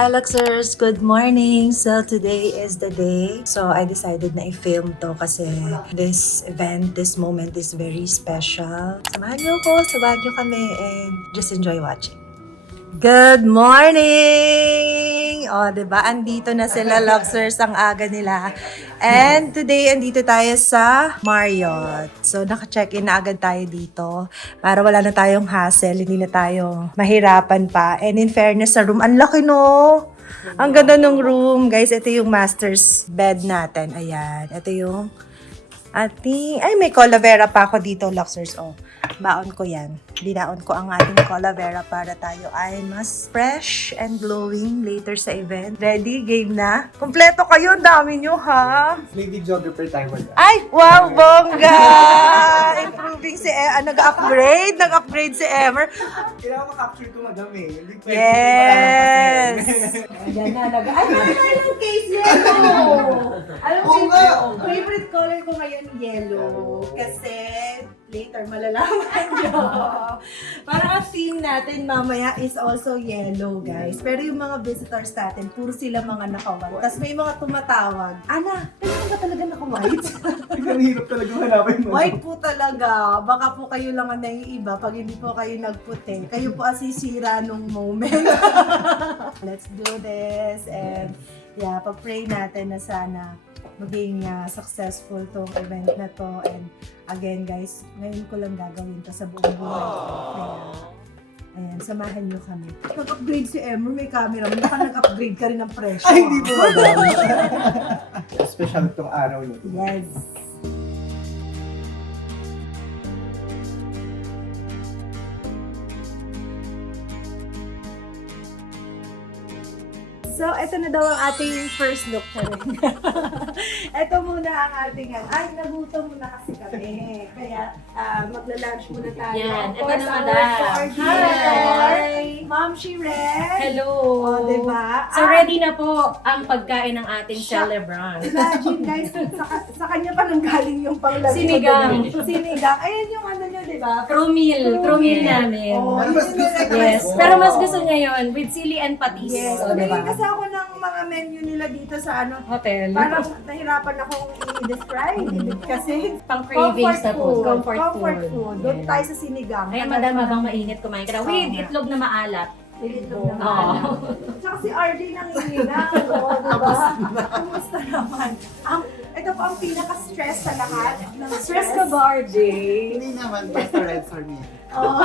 Hi Luxers! Good morning! So today is the day. So I decided na i-film to kasi this event, this moment is very special. Samahan niyo ako, samahan niyo kami and just enjoy watching. Good morning! O, diba? Andito na sila, Luxers, ang aga nila. And today, andito tayo sa Marriott. So, naka-check-in na agad tayo dito para wala na tayong hassle, hindi na tayo mahirapan pa. And in fairness sa room, ang laki no! Ang ganda ng room. Guys, ito yung master's bed natin. Ayan. Ito yung ating... Ay, may Colavera pa ako dito, Luxers. Oh, baon ko yan. Binaon ko ang ating Colavera para tayo ay mas fresh and glowing later sa event. Ready? Game na? Kompleto kayo. Dami nyo, ha? May videographer tayo mag Ay, wow, bongga! Improving si nag-upgrade. Nag-upgrade si Emer. Kailangan makapture ko madam eh. Hindi pwede Yes! Ayan na, ay, ilang case yellow! Alam Oo nga. favorite color ko ngayon yellow. Kasi later malalaman nyo. Parang ang theme natin mamaya is also yellow, guys. Pero yung mga visitors natin, puro sila mga naka-white. Tapos may mga tumatawag, Ana, kailan ba talaga naka-white? Ang hirap talaga hanapin mo. White po talaga. Baka po kayo lang ang naiiba pag hindi po kayo nagputi. Kayo po asisira nung moment. Let's do this. And yeah, pag-pray natin na sana maging successful tong event na to. And again guys, ngayon ko lang gagawin to sa buong buhay ko. Kaya, ayan, samahan nyo kami. Nag-upgrade si Emmer, may camera. Baka nag-upgrade ka rin ng presyo. Ay, hindi po madam. Special tong araw nito. Yes. So, ito na daw ang ating first look pa rin. Ito muna ang ating, ay, nagutom muna kasi kami. Kaya, magla-lunch muna tayo. Yan, Of ito course, na our madam. coordinator, Hi! Ma'am Shiren. Hello! O, diba? So ready na po ang pagkain ng ating Siya- celebrant. Imagine guys, sa kanya pa nang galing yung panglabi. Sinigang. Sinigang. Ayan yung ano nyo, diba? True meal namin. Oh, Ano mas gusto ko? Yes, pero mas gusto niya yun with sili and patis. Yes. O, Tumingin diba? kasi ako ng mga menu nila dito sa ano. Hotel. Parang nahirapan akong i-describe. Kasi Pang cravings na food. Comfort food. Doon Yes. tayo sa sinigang. Ay, madam, habang mainit kumain ka na. With itlog na maalat. Itlog na Oo. maalat. Tsaka si RJ nangingilang. Oo, diba? Kumusta naman? Ito po ang pinaka-stress sa lahat. Stress ka ba, RJ? Hindi naman, basta red for me. Oo.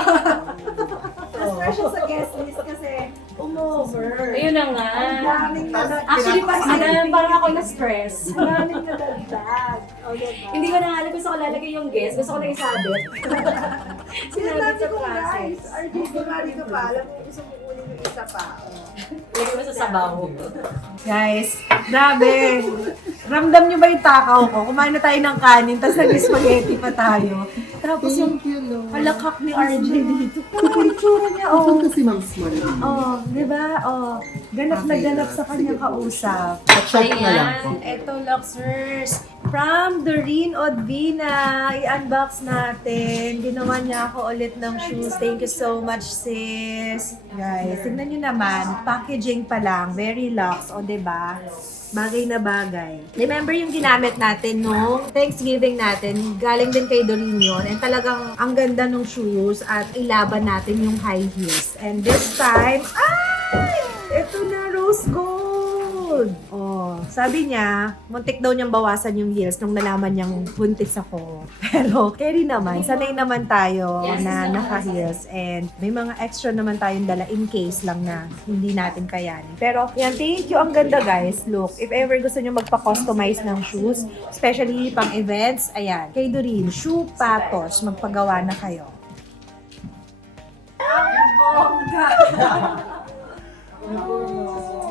Na-stress siya sa guest list kasi umover. Ayun na nga. Ang daming nadagdag. Actually, parang ako na-stress. Ang daming nadagdag. O, diba? Hindi ko na alam gusto ko lalagay yung guest. Gusto ko na isabit. Sinabi sa ko guys, process. RJ, kumari ka pa. Alam mo, gusto mo kunin yung isa pa. Lagay mo sa sabaw. Guys, grabe. Ramdam nyo ba yung takaw ko? Kumain na tayo ng kanin, tapos nag-spaghetti pa tayo. Tapos yung halakak ni RJ dito. Ano yung tsura niya? Oh, Kasi ma'am smart. oh, di ba? Oh, ganap na ganap sa kanyang kausap. Check na lang po. Ayan, eto Luxers. From Doreen Odvina, i-unbox natin. Ginawa niya ako ulit ng shoes. Thank you so much, sis. Guys, tignan niyo naman, packaging pa lang, very luxe, o diba? Bagay na bagay. Remember yung ginamit natin nung Thanksgiving natin, galing din kay Doreen yun. And talagang ang ganda ng shoes at ilaban natin yung high heels. And this time, ay! Ito na, rose gold! Oh, sabi niya, muntik daw niyang bawasan yung heels nung nalaman niyang buntis ako. Pero, carry naman, sanay naman tayo na naka-heels. And may mga extra naman tayong dala in case lang na hindi natin kayanin. Pero, yan, thank you. Ang ganda, guys. Look, if ever gusto niyo magpa-customize ng shoes, especially pang events, ayan, kay Doreen, Shoe Patos, magpagawa na kayo. Ang bongga!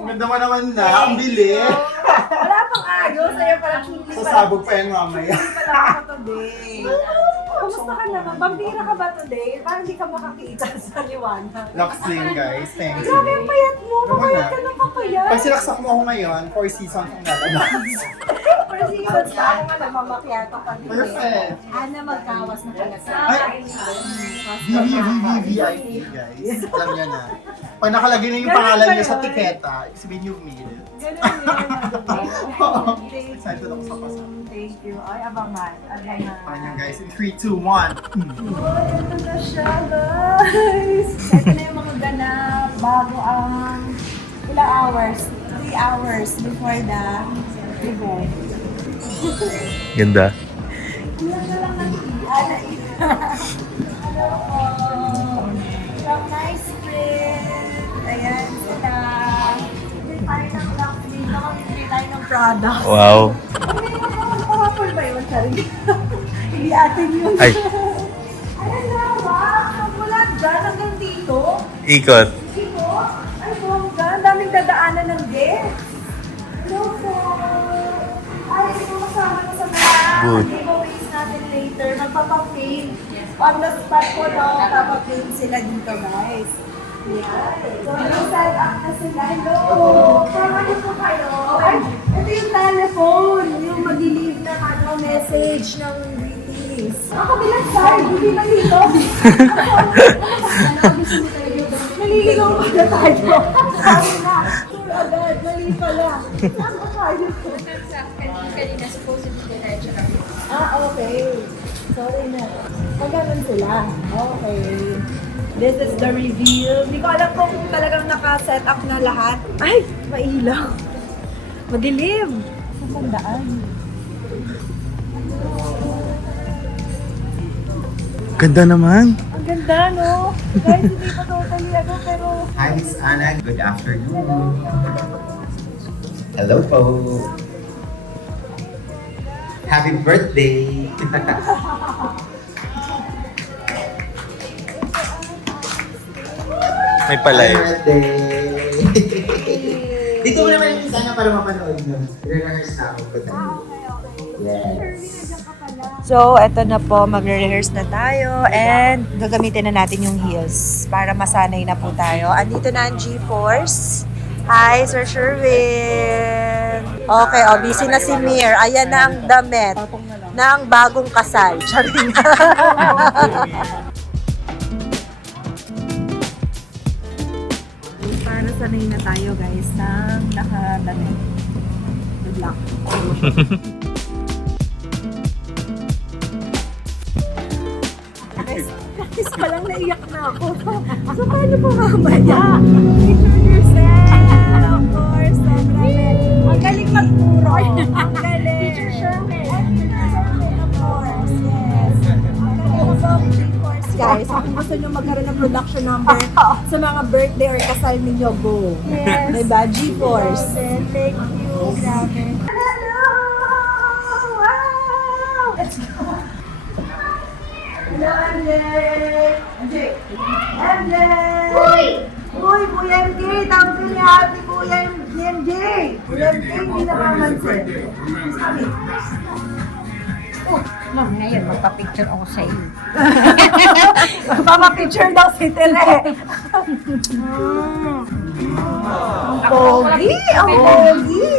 Ganda mo naman na, ang bili. Wala pang ayos, sa'yo pala chuli pala. Sasabog pa yan mamaya. Pala ako today. Kumusta ka naman? Vampira ka ba today? Parang hindi ka makakita sa liwanag. Luxling guys, thank you. Grabe ang payat mo! Naman Papayat na. ka ng papayat! Pag sinaksak mo ako ngayon, 4 seasons ang lalabas. Seasons pa ako nga nagmamakyato pa din. Perfect. Ana magkawas na pala sa Ay, VVVVIP, guys. Alam niya na. Pag nakalagay na yung Ganun pangalan ba niyo sa yun? tiketa, ibig sabihin you've made it. Ganun yun. Excited ako sa pasok. Thank you. Ay, abangan. Paano nyo guys? In 3, 2, 1. Oh, ito na siya, guys. Ito na yung mga ganap bago ang ilang hours? 3 hours before the event. Ganda. Ilan na lang Hello po. From Nice Print. Ayan sila. Bili tayo ng lock dito. Bili tayo ng products. Wow. Nakapul ba yun? Sorry. Hindi atin yun. Ay. Ayan na, wow. Mula dyan hanggang dito. Ikot. Dito. Ay, bongga. Ang daming dadaanan ng guests. Hello po. Ay, ito kasama na sa mga Good. giveaways natin later. Magpapapin. On the spot ko daw, papapin sila dito, guys. Yan. So, set up na sila. Hello. Tama niyo po kayo. Ay, ito yung telephone. Yung mag-leave ng message ng greetings. Ako bilang side. Hindi na dito. Naliligaw pa na tayo. Sabi na. Sure agad. Mali pala. Saan ba tayo? Kanina supposedly diretso lang. Okay. Sorry na. Maganon sila. Okay. This is the reveal. Hindi ko alam kung talagang naka-set up na lahat. Ay! Mailaw. Madilim. Sandaan. Ganda naman. Ang ganda, no? Guys, hindi pa totally pero... Hi, Miss Anna. Good afternoon. Hello po. Happy birthday. May Happy palay. birthday. Dito mo naman yung sana para mapanood nyo. Re-rehearse na ako. Yes. So, eto na po, magre-rehearse na tayo and gagamitin na natin yung heels para masanay na po tayo. Andito na ang G-Force. Hi, Sir Sherwin! Okay, busy na si Mir. Ayan na ang damit ng bagong kasal. Charing. Para sanay na tayo, guys, ng nakadamit. Good luck. Practice pa lang, naiyak na ako. So, paano po mamaya? Picture yourself, of course. Ang galing magpuro. Ang galing. Teacher Sherman. Of course, yes. Ang galing of course, guys. Kung gusto nyo magkaroon ng production number sa mga birthday or kasal ninyo, go. Yes. Diba? G-Force. Thank you. Grabe. Hello! Wow! Let's go. Hello, MJ! MJ! MJ! Uy! Uy, Kuya MJ! Tawag ko niya ate Kuya MJ! Kuya MJ, hindi nakamansin. Sabi. Ma'am, ngayon magpa-picture ako sa iyo. Magpapapicture daw si Tere. Ang pogi! Ang pogi!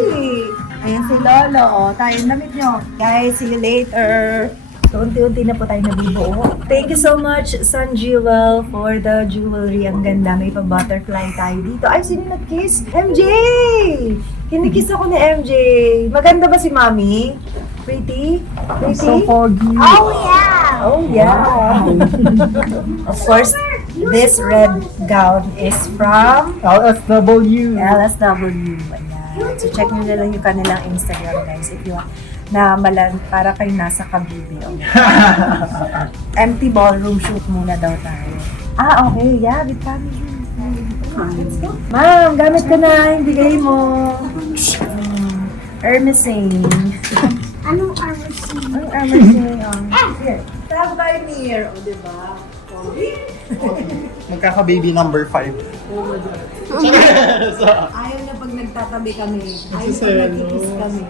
Ayan si Lolo. Oh. Tayo damit nyo. Guys, see you later. So, unti-unti na po tayo nabibuo. Thank you so much, Sun Jewel, for the jewelry. Ang ganda. May pa-butterfly tayo dito. Ay, sino nag-kiss? MJ! Kinikiss ako ni MJ. Maganda ba si Mami? Pretty? Pretty? So foggy. Oh, yeah! Oh, yeah! Of course, this red gown is from LSW. LSW. Ayan. So, check nyo na lang yung kanilang Instagram, guys, if you want na para kayo nasa Cavite. Empty ballroom shoot muna daw tayo. Okay. Yeah, with family. Let's go. Ma'am, gamit ka na. Yung bigay mo. Hermesine. Anong Armstrong? Anong Hermesine? Here. Tawag tayo near. O, diba? Magkaka-baby number 5. Ayaw na pag nagtatabi kami. Ayaw pag Nagsiselos. nagkikis kami.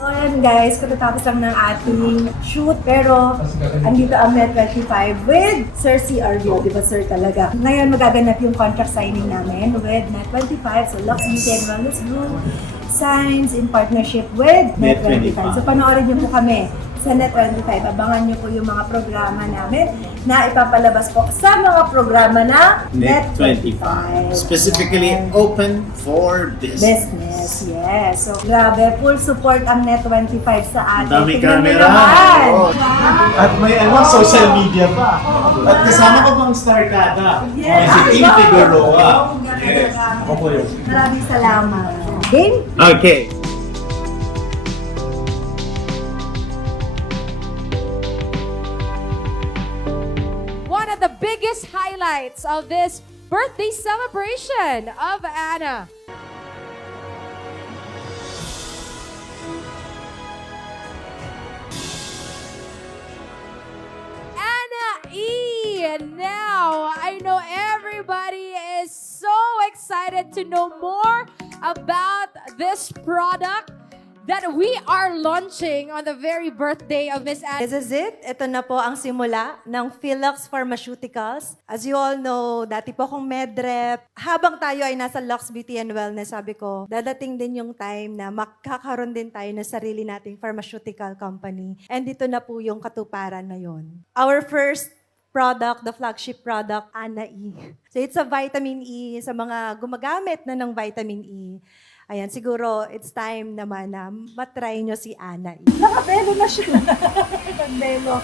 So, ayan guys, katatapos lang ng ating shoot. Pero, andito ang Net25 with Sir CRV. Di ba sir talaga? Ngayon, magaganap yung contract signing namin with Net25. So, Lux Beauty and Wellness Group signs in partnership with Net25. So, panoorin niyo po kami sa Net25. Abangan niyo po yung mga programa namin na ipapalabas po sa mga programa na Net25. Specifically open for business. Business, yes. So, grabe, full support ang Net25 sa atin. Daming Tignan niyo camera. naman. Oo. At may social media pa. At kasama ko pang Starkada. Yes. Si Team Figueroa. Yes. Ako po yun. Maraming salamat. Game? Okay. One of the biggest highlights of this birthday celebration of Anna. Anna E! And now, I know everybody is so excited to know more about this product that we are launching on the very birthday of Miss Anna. This is it. Ito na po ang simula ng Philux Pharmaceuticals. As you all know, dati po akong medrep. Habang tayo ay nasa Lux Beauty and Wellness, sabi ko, dadating din yung time na makakaroon din tayo ng sarili nating pharmaceutical company. And dito na po yung katuparan na yon. Our first product, the flagship product, Anna E. So it's a vitamin E sa mga gumagamit na ng vitamin E. Ayan, siguro it's time naman na matry nyo si Anna E. Nakabelo na siya. Nakabelo.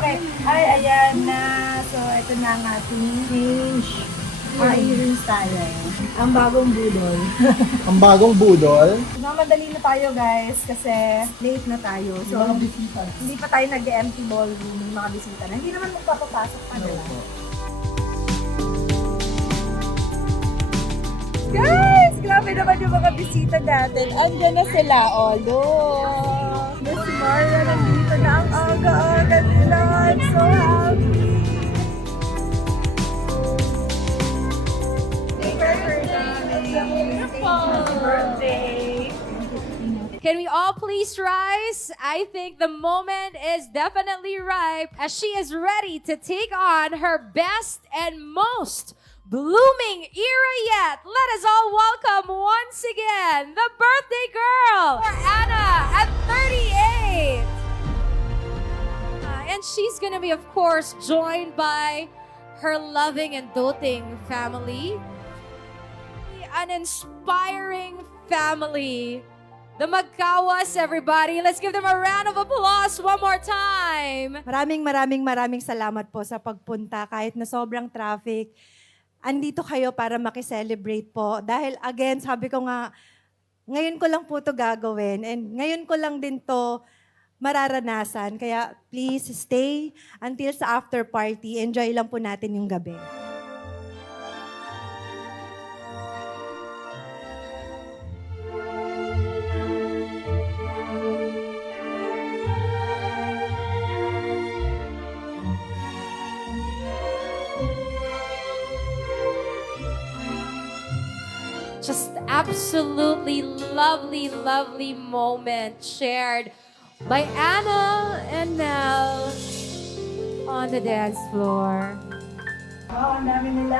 Okay. Ay, ayan na. So, ito na ang ating change. Earrings tayo. Ang bagong budol. Ang bagong budol. Mamadali na tayo guys kasi late na tayo. So, hindi pa tayo nag-empty ballroom ng mga bisita na hindi naman magpapapasok pa nila. Guys! Grabe naman yung mga bisita natin. Andiyan na sila. Oh, look! Miss Maria, nandito na ang aga-aga nila. I'm so happy! Happy birthday! Can we all please rise? I think the moment is definitely ripe as she is ready to take on her best and most blooming era yet. Let us all welcome once again the birthday girl for Anna at 38. And she's gonna be, of course, joined by her loving and doting family, an inspiring family. The Magkawas, everybody. Let's give them a round of applause one more time. Maraming salamat po sa pagpunta kahit na sobrang traffic. Andito kayo para makiselebrate po. Dahil again, sabi ko nga, ngayon ko lang po ito gagawin and ngayon ko lang din to mararanasan. Kaya please stay until sa after party. Enjoy lang po natin yung gabi. Just absolutely lovely, lovely moment shared by Anna and Mel on the dance floor. Oh, ang dami nila.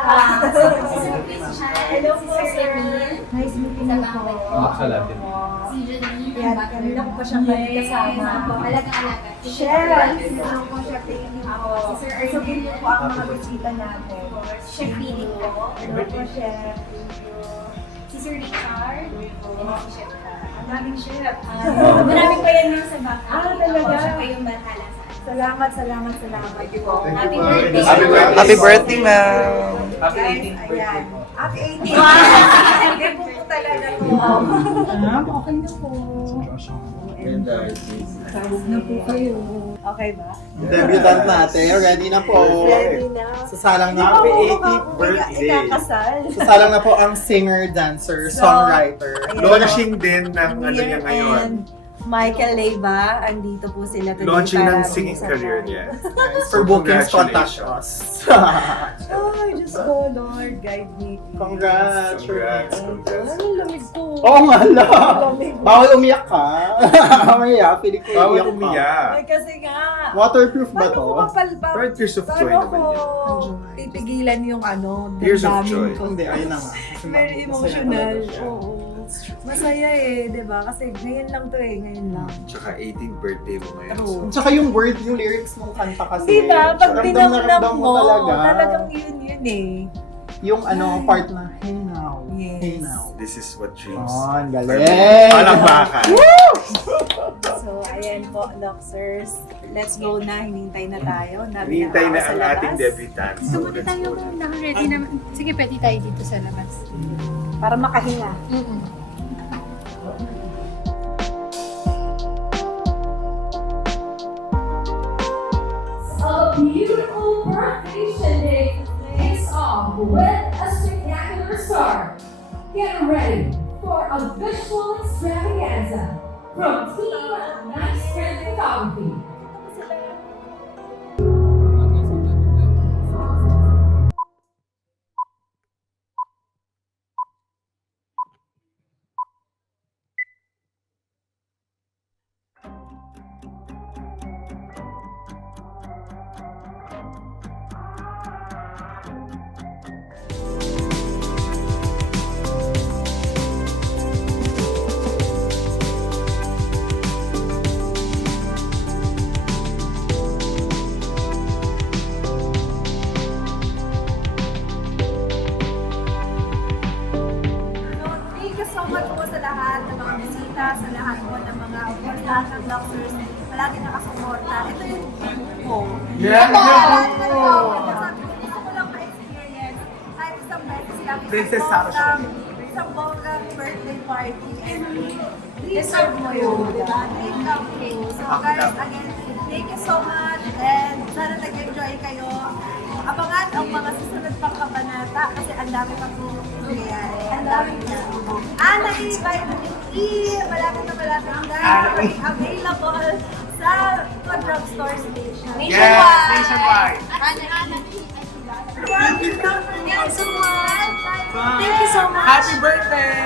Hello po, sir. Nice meeting you po. Si Janine. Yan, kanina ko pa siyang kasama. Alaga-alaga. Chef! Hello po, Chef Feeling po. Sabihin niyo po ang mga bisita natin. Chef Feeling po. Hello po, Chef. Si Sir Richard. And si Chef Tara. Ang daming chef. Maraming pa yan nung sa back. Talaga? Siya pa yung bahala sa Salamat. Happy birthday. Happy birthday, ma'am. Happy 18th birthday. Happy 18th. Happy po talaga po. Okay na po. Na po kayo. Okay ba? Debutant natin. Ready na po. Ready na. Sasalang na Hindi happy pa ako 18th birthday. ikakasal. Sasalang na po ang singer, dancer, So, songwriter. ayan. Launching din ng ano niya ngayon. And Michael Leyva, andito po sila today Launching para ng singing mag-usap career natin. niya. For bookings, contact Congratulations. us. Ay, Diyos ko, Lord, guide me. Congrats. Congrats. Ano, lamig ko. Oo nga lang. Bawal umiyak ka. Mamaya, feeling ko Bawal iiyak ka. umiyak. Ay, kasi nga. Waterproof ba Paano to? ko mapalpa? Parang tears of joy Paano naman ko yan. titigilan yung ano, Tears of damdamin joy. ko? Hindi, ayun na nga. Kasi Very masaya emotional. talaga siya. Oo. Masaya eh, di ba? Kasi ngayon lang to eh, ngayon lang. Tsaka 18th birthday mo ngayon. True. Tsaka yung word, yung lyrics ng kanta kasi. Di ba? Pag ramdam na tinamnam ramdam mo, talaga. talagang yun eh. Yung ano, part na, hey now, Yes. hey now. This is what dreams. Oh, ang galing. Palakpakan. So, ayan po, Luxers. Let's go na. Hinintay na tayo. Hinihintay na sa ang labas. ating debutant. So, muna tayo muna. Ready naman. Sige, pwede tayo dito sa labas. Para makahinga. A beautiful birthday shindig kicks off with a spectacular start. Get ready for a visual extravaganza from Team Night Sprint Photography. So, thank you so much po sa lahat ng mga bisita, sa lahat po ng mga, of course, lahat ng Luxers. Palagi nakasuporta. Ito yung team ko. Yeah, Palagi na nagawin. Sabi ko, gusto ko lang ma-experience kahit isang beses lang. Princess Sarah siya. Isang bonggang birthday party. And deserve mo yun, di ba? Thank you. So guys, again, thank you so much. And sana nag-enjoy kayo. Abangan ang mga susunod pang kabanata kasi ang dami pang nangyayari. Ang dami niya. Nag-vitamin E. Malapit na guys. Available sa drugstore station. Yes, nationwide. Thank you so much. Thank you so much. Happy birthday!